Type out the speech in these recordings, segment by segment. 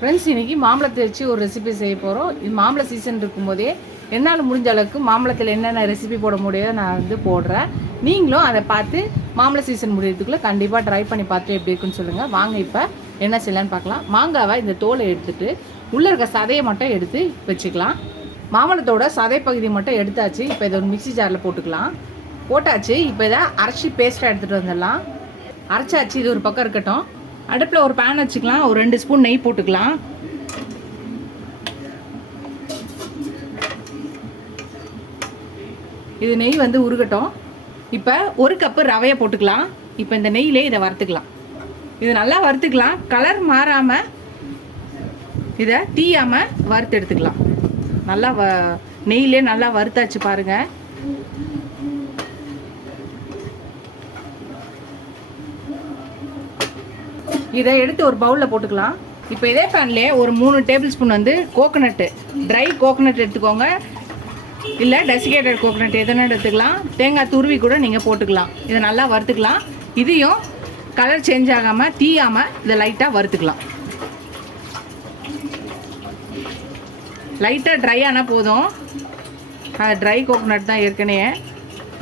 Friends, இன்றைக்கி மாம்பழத்தை வச்சு ஒரு ரெசிபி செய்ய போகிறோம். இது மாம்பழ சீசன் இருக்கும்போதே என்னால் முடிஞ்ச அளவுக்கு மாம்பழத்தில் என்னென்ன ரெசிபி போட முடியுதோ நான் போடுறேன். நீங்களும் அதை பார்த்து மாம்பழ சீசன் முடியறதுக்குள்ளே கண்டிப்பாக ட்ரை பண்ணி பார்த்து எப்படி இருக்குன்னு சொல்லுங்கள். வாங்க இப்போ என்ன செய்யலான்னு பார்க்கலாம். மாங்காவை இந்த தோலை எடுத்துகிட்டு உள்ளே இருக்க சதையை மட்டும் எடுத்து வச்சுக்கலாம். மாம்பழத்தோட சதை பகுதி மட்டும் எடுத்தாச்சு. இப்போ இதை ஒரு மிக்சி ஜாரில் போட்டுக்கலாம். போட்டாச்சு. இப்போ இதை அரைச்சி பேஸ்ட்டாக எடுத்துகிட்டு வந்துடலாம். அரைச்சாச்சு. இது ஒரு பக்கம் இருக்கட்டும். அடுப்பில் ஒரு பேன் வச்சுக்கலாம். ஒரு 2 ஸ்பூன் நெய் போட்டுக்கலாம். இது நெய் உருகட்டும். இப்போ 1 கப்பு ரவையை போட்டுக்கலாம். இப்போ இந்த நெய்யிலே இதை வறுத்துக்கலாம். இது நல்லா வறுத்துக்கலாம். கலர் மாறாமல் இதை தீயாமல் வறுத்து எடுத்துக்கலாம். நல்லா நெய்யிலே நல்லா வறுத்தாச்சு பாருங்கள். இதை எடுத்து ஒரு பவுலில் போட்டுக்கலாம். இப்போ இதே பேன்லேயே ஒரு 3 table spoon coconut, try coconut எடுத்துக்கோங்க. இல்லை டெசிகேட்டட் கோகோனட் எதுனா எடுத்துக்கலாம். தேங்காய் துருவி கூட நீங்கள் போட்டுக்கலாம். இதை நல்லா வறுத்துக்கலாம். இதையும் கலர் சேஞ்ச் ஆகாமல் தீயாமல் இதை லைட்டாக வறுத்துக்கலாம். லைட்டாக ட்ரை ஆனால் போதும். அது ட்ரை கோகோனட் தான் ஏற்கனவே.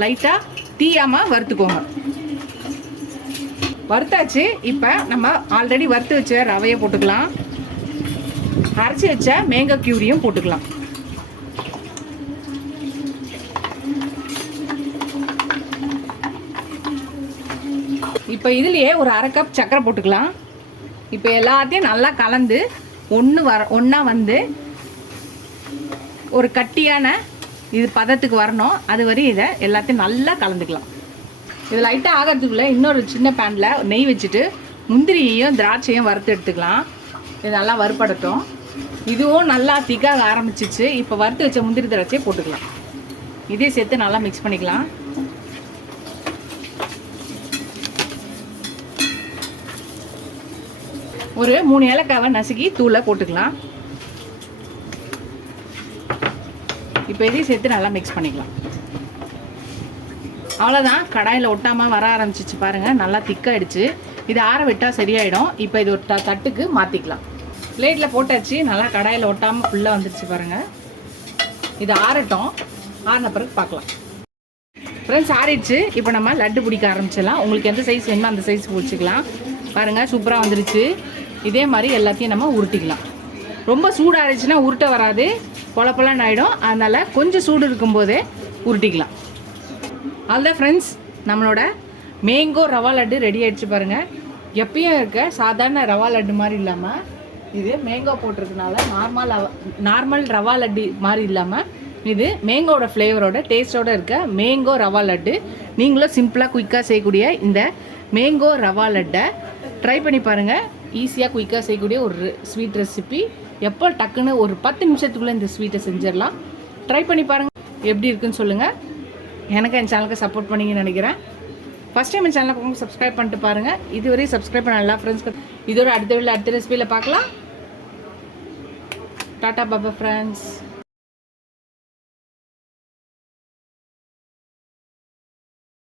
லைட்டாக தீயாமல் வறுத்துக்கோங்க. வறுத்தாச்சு. இப்போ நம்ம ஆல்ரெடி வறுத்து வச்ச ரவையை போட்டுக்கலாம். அரைச்சி வச்ச மேங்கோ கியூரியும் போட்டுக்கலாம். இப்போ இதுலேயே ஒரு 1/2 கப் சர்க்கரை போட்டுக்கலாம். இப்போ எல்லாத்தையும் நல்லா கலந்து ஒன்றா ஒரு கட்டியான இது பதத்துக்கு வரணும். அது வரை இதை எல்லாத்தையும் நல்லா கலந்துக்கலாம். இது லைட்டாக ஆகிறதுக்குள்ளே இன்னொரு சின்ன பேனில் நெய் வச்சுட்டு முந்திரியையும் திராட்சையும் வறுத்து எடுத்துக்கலாம். இது நல்லா வறுப்படட்டும். இதுவும் நல்லா திக்காக ஆரம்பிச்சிச்சு. இப்போ வறுத்து வச்ச முந்திரி திராட்சையை போட்டுக்கலாம். இதே சேர்த்து நல்லா மிக்ஸ் பண்ணிக்கலாம். ஒரு 3 ஏலக்காவை நசுக்கி தூளை போட்டுக்கலாம். இப்போ இதையும் சேர்த்து நல்லா மிக்ஸ் பண்ணிக்கலாம். அவ்வளோதான். கடாயில் ஒட்டாமல் வர ஆரம்பிச்சிச்சு பாருங்கள். நல்லா திக்காகிடுச்சு. இது ஆற விட்டால் சரியாயிடும். இப்போ இது ஒரு தட்டுக்கு மாற்றிக்கலாம். பிளேட்டில் போட்டாச்சு. நல்லா கடாயில் ஒட்டாமல் ஃபுல்லாக வந்துடுச்சு பாருங்கள். இது ஆறட்டும். ஆறின பிறகு பார்க்கலாம். ஃப்ரெண்ட்ஸ், ஆறிடுச்சு. இப்போ நம்ம லட்டு பிடிக்க ஆரம்பிச்சிடலாம். உங்களுக்கு எந்த சைஸ் வேணுமோ அந்த சைஸ் பிடிச்சிக்கலாம். பாருங்கள், சூப்பராக வந்துடுச்சு. இதே மாதிரி எல்லாத்தையும் நம்ம உருட்டிக்கலாம். ரொம்ப சூடாகிடுச்சுன்னா உருட்ட வராது, பொலப்பொலன்னு ஆகிடும். அதனால் கொஞ்சம் சூடு இருக்கும்போதே உருட்டிக்கலாம். அதுதான் ஃப்ரெண்ட்ஸ், நம்மளோட மேங்கோ ரவா லட்டு ரெடி ஆகிடுச்சு பாருங்கள். எப்பயும் இருக்க சாதாரண ரவா லட்டு மாதிரி இல்லாமல் இது மேங்கோ போட்டிருக்கனால நார்மல் ரவா லட்டு மாதிரி இல்லாமல் இது மேங்கோட ஃப்ளேவரோட டேஸ்ட்டோடு இருக்க மேங்கோ ரவா லட்டு. நீங்களும் சிம்பிளாக குயிக்காக செய்யக்கூடிய இந்த மேங்கோ ரவா லட்டை ட்ரை பண்ணி பாருங்கள். ஈஸியாக குயிக்காக செய்யக்கூடிய ஒரு ஸ்வீட் ரெசிபி. எப்போ டக்குன்னு ஒரு 10 நிமிஷத்துக்குள்ளே இந்த ஸ்வீட்டை செஞ்சிடலாம். ட்ரை பண்ணி பாருங்கள். எப்படி இருக்குன்னு சொல்லுங்கள். எனக்கு என் சேனலுக்கு சப்போர்ட் பண்ணிங்கன்னு நினைக்கிறேன். ஃபஸ்ட் டைம் என் சேனலை பார்க்கும்போது சப்ஸ்கிரைப் பண்ணிட்டு பாருங்கள். இதுவரையும் சப்ஸ்கிரைப் பண்ண எல்லா ஃப்ரெண்ட்ஸ்க்கு இதோட அடுத்த ரெசிபியில் பார்க்கலாம். Tata Baba friends.